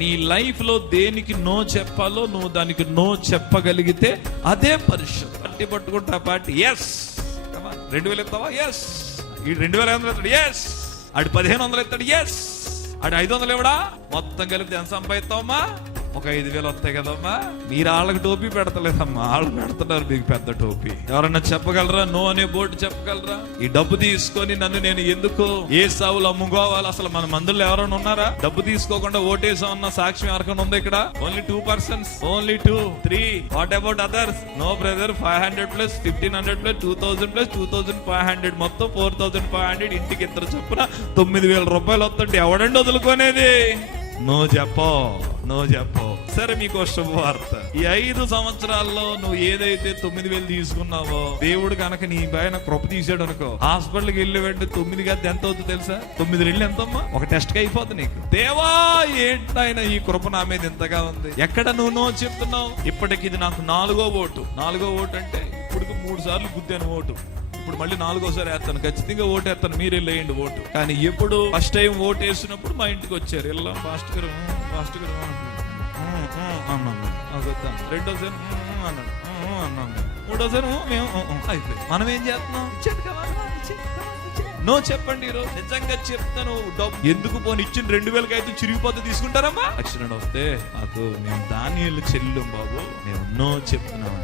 నీ లైఫ్ లో దేనికి నో చెప్పాలో నువ్వు దానికి నో చెప్పగలిగితే అదే పరిశుద్ధం. పట్టి పట్టుకుంటా పార్టీ ఎస్ 2000 ఎత్తావా ఎస్, ఈ 2500 ఎత్తాడు ఎస్, ఆడు 1500 ఎత్తాడు ఎస్, ఆడు 500 ఇవ్వడా, మొత్తం కలిపి ఎంత సంపాదిస్తావమ్మా, ఒక 5000 వస్తాయి కదమ్మా. మీరు వాళ్ళకి టోపీ పెడతలేదమ్మా, వాళ్ళు పెడుతున్నారు మీకు పెద్ద టోపీ. ఎవరన్నా చెప్పగలరా నో అనే బోర్డు చెప్పగలరా? ఈ డబ్బు తీసుకొని నన్ను నేను ఎందుకు ఏ సావులు అమ్ముకోవాలి? అసలు మన మందుల్లో ఎవరైనా ఉన్నారా డబ్బు తీసుకోకుండా ఓటేసామన్న సాక్ష్యం ఎవరికైనా ఉందా ఇక్కడ? Only 2%, only 2, 3. What about others? No brother, 500 plus 1500 plus 2000 plus 2500 మొత్తం 4500. ఇంటికి ఇద్దరు చొప్పున 9000 రూపాయలు వస్తుంటే ఎవడండి వదులుకోనేది? No చెప్పో, no చెప్పో. సరే, మీకు శుభవార్త. ఈ 5 సంవత్సరాల్లో నువ్వు ఏదైతే 9000 తీసుకున్నావో, దేవుడు కనుక నీ పైన కృప తీసాడు అనుకో, హాస్పిటల్కి వెళ్ళి వెంటనే 9 గది ఎంత అవుతుంది తెలుసా? 9 రెళ్ళు ఎంతమ్మా? ఒక టెస్ట్ కి అయిపోతుంది నీకు. దేవా ఏంటైనా ఈ కృప నా మీద ఎంతగా ఉంది. ఎక్కడ నువ్వు నో చెప్తున్నావు? ఇప్పటికి ఇది నాకు 4వ ఓటు. 4వ ఓటు అంటే ఇప్పుడు 3 సార్లు గుద్దాను ఓటు, ఇప్పుడు మళ్ళీ 4వసారి వేస్తాను. ఖచ్చితంగా ఓటు వేస్తాను, మీరే లేయండి ఓటు. కానీ ఎప్పుడు ఫస్ట్ టైం ఓటు వేసినప్పుడు మా ఇంటికి వచ్చారు, ఇలా ఫాస్ట్ గారు అన్నాను, రెండోసారి అన్నాడు, అన్నాను, మూడోసారి మేము అయిపోయి. మనం ఏం చేస్తున్నాం? నో చెప్పండి. ఈరోజు నిజంగా చెప్తాను, డబ్బు ఎందుకు పోనీ ఇచ్చిన 2000 అయితే చిరిగిపోతే తీసుకుంటారమ్మా? యాక్సిడెంట్ వస్తే నాకు మేము దానియేలు చెల్లు బాబు, మేము నో చెప్తున్నాం.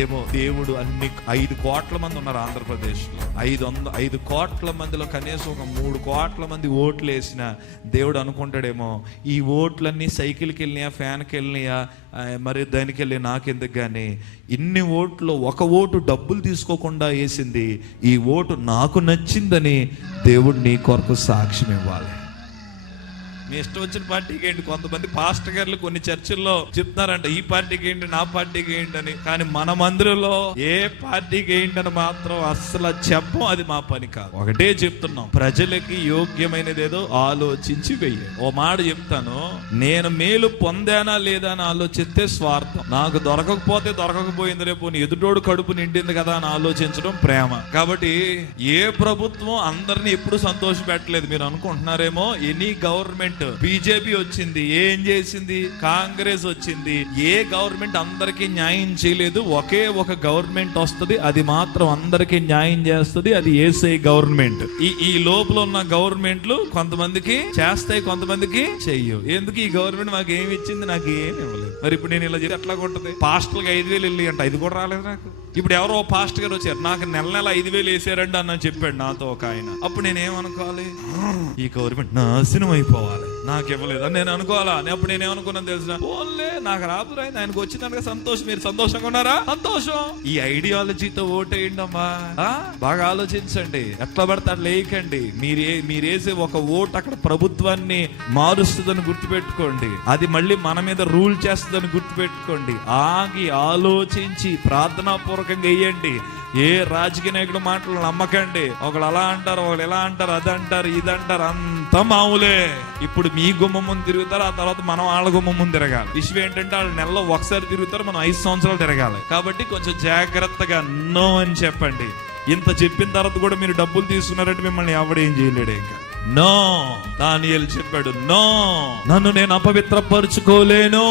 ఏమో దేవుడు అన్ని 5 కోట్ల మంది ఉన్నారు ఆంధ్రప్రదేశ్ లో. 5 కోట్ల మందిలో కనీసం ఒక 3 కోట్ల మంది ఓట్లు వేసిన దేవుడు అనుకుంటాడేమో, ఈ ఓట్లన్నీ సైకిల్కి వెళ్ళినాయా, ఫ్యాన్కి వెళ్ళినాయా, మరి దానికి వెళ్ళి నాకెందుకు కానీ ఇన్ని ఓట్లు, ఒక ఓటు డబ్బులు తీసుకోకుండా వేసింది, ఈ ఓటు నాకు నచ్చిందని దేవుడు నీ కొరకు సాక్ష్యం ఇవ్వాలి. మీ ఇష్టం వచ్చిన పార్టీకి ఏంటి? కొంతమంది పాస్టర్ గారులు కొన్ని చర్చిల్లో చెప్తున్నారంట, ఈ పార్టీకి ఏంటి, నా పార్టీకి ఏంటి అని. కానీ మన మందిరంలో ఏ పార్టీకి ఏంటని మాత్రం అస్సలు చెప్పం. అది మా పని కాదు. ఒకటే చెప్తున్నాం, ప్రజలకి యోగ్యమైనది ఏదో ఆలోచించి వెయ్యి. ఓ మాట చెప్తాను, నేను మేలు పొందానా లేదా అని ఆలోచిస్తే స్వార్థం. నాకు దొరకకపోతే దొరకకపోయింది, రేపు ఎదుటోడు కడుపు నిండింది కదా అని ఆలోచించడం ప్రేమ. కాబట్టి ఏ ప్రభుత్వం అందరినీ ఎప్పుడు సంతోష పెట్టలేదు. మీరు అనుకుంటున్నారేమో, ఎనీ గవర్నమెంట్, బీజేపీ వచ్చింది, ఏం చేసింది? కాంగ్రెస్ వచ్చింది, ఏ గవర్నమెంట్ అందరికీ న్యాయం చేయలేదు. ఒకే ఒక గవర్నమెంట్ వస్తుంది, అది మాత్రం అందరికీ న్యాయం చేస్తుంది, అది యేసయ్య గవర్నమెంట్. ఈ లోపల ఉన్న గవర్నమెంట్లు కొంతమందికి చేస్తాయి, కొంతమందికి చెయ్యవు. ఎందుకు? ఈ గవర్నమెంట్ మాకు ఏమి ఇచ్చింది, నాకు ఏమి ఇవ్వలేదు. మరి ఇప్పుడు నేను ఇలా చేసి ఎట్లా ఉంటుంది? పాస్టర్కి 5000 వెళ్ళి అంటే 5 కూడా రాలేదు నాకు. ఇప్పుడు ఎవరో పాస్టర్ గారు వచ్చారు, నాకు నెల 5000 వేసారండి అన్న చెప్పాడు నాతో ఒక ఆయన. అప్పుడు నేనేమనుకోవాలి? ఈ గవర్నమెంట్ నాశనం అయిపోవాలి, నాకు ఇవ్వలేదు అని నేను అనుకోవాలా? అప్పుడు నేనేమనుకున్నాను తెలిసిన, ఓన్లే నాకు రాబోరాయింది, ఆయనకు వచ్చిందనగా సంతోషం. మీరు సంతోషంగా ఉన్నారా? సంతోషం. ఈ ఐడియాలజీతో ఓటేయండి అమ్మా. బాగా ఆలోచించండి, ఎట్లా పడతాడు లేకండి. మీరేసే ఒక ఓటు అక్కడ ప్రభుత్వాన్ని మారుస్తుందని గుర్తుపెట్టుకోండి, అది మళ్ళీ మన మీద రూల్ చేస్తుందని గుర్తుపెట్టుకోండి. ఆగి ఆలోచించి ప్రార్థనాపూర్వకంగా వేయండి. ఏ రాజకీయ నాయకుడు మాటలు నమ్మకండి. ఒకళ్ళు అలా అంటారు, ఒకళ్ళు ఎలా అంటారు, అదంటారు, ఇదంటారు, అంతా మామూలే. ఇప్పుడు మీ గుమ్మం ముందు తిరుగుతారు, ఆ తర్వాత మనం వాళ్ళ గుమ్మం ముందు తిరగాలి. విషయం ఏంటంటే వాళ్ళు నెలలో ఒకసారి తిరుగుతారు, మనం 5 సంవత్సరాలు తిరగాలి. కాబట్టి కొంచెం జాగ్రత్తగా నో అని చెప్పండి. ఇంత చెప్పిన తర్వాత కూడా మీరు డబ్బులు తీసుకున్నారంటే మిమ్మల్ని ఎవడేం చేయలేడు. ఇంకా నో. దానియేలు చెప్పాడు, నో, నన్ను నేను అపవిత్రపరుచుకోలేను.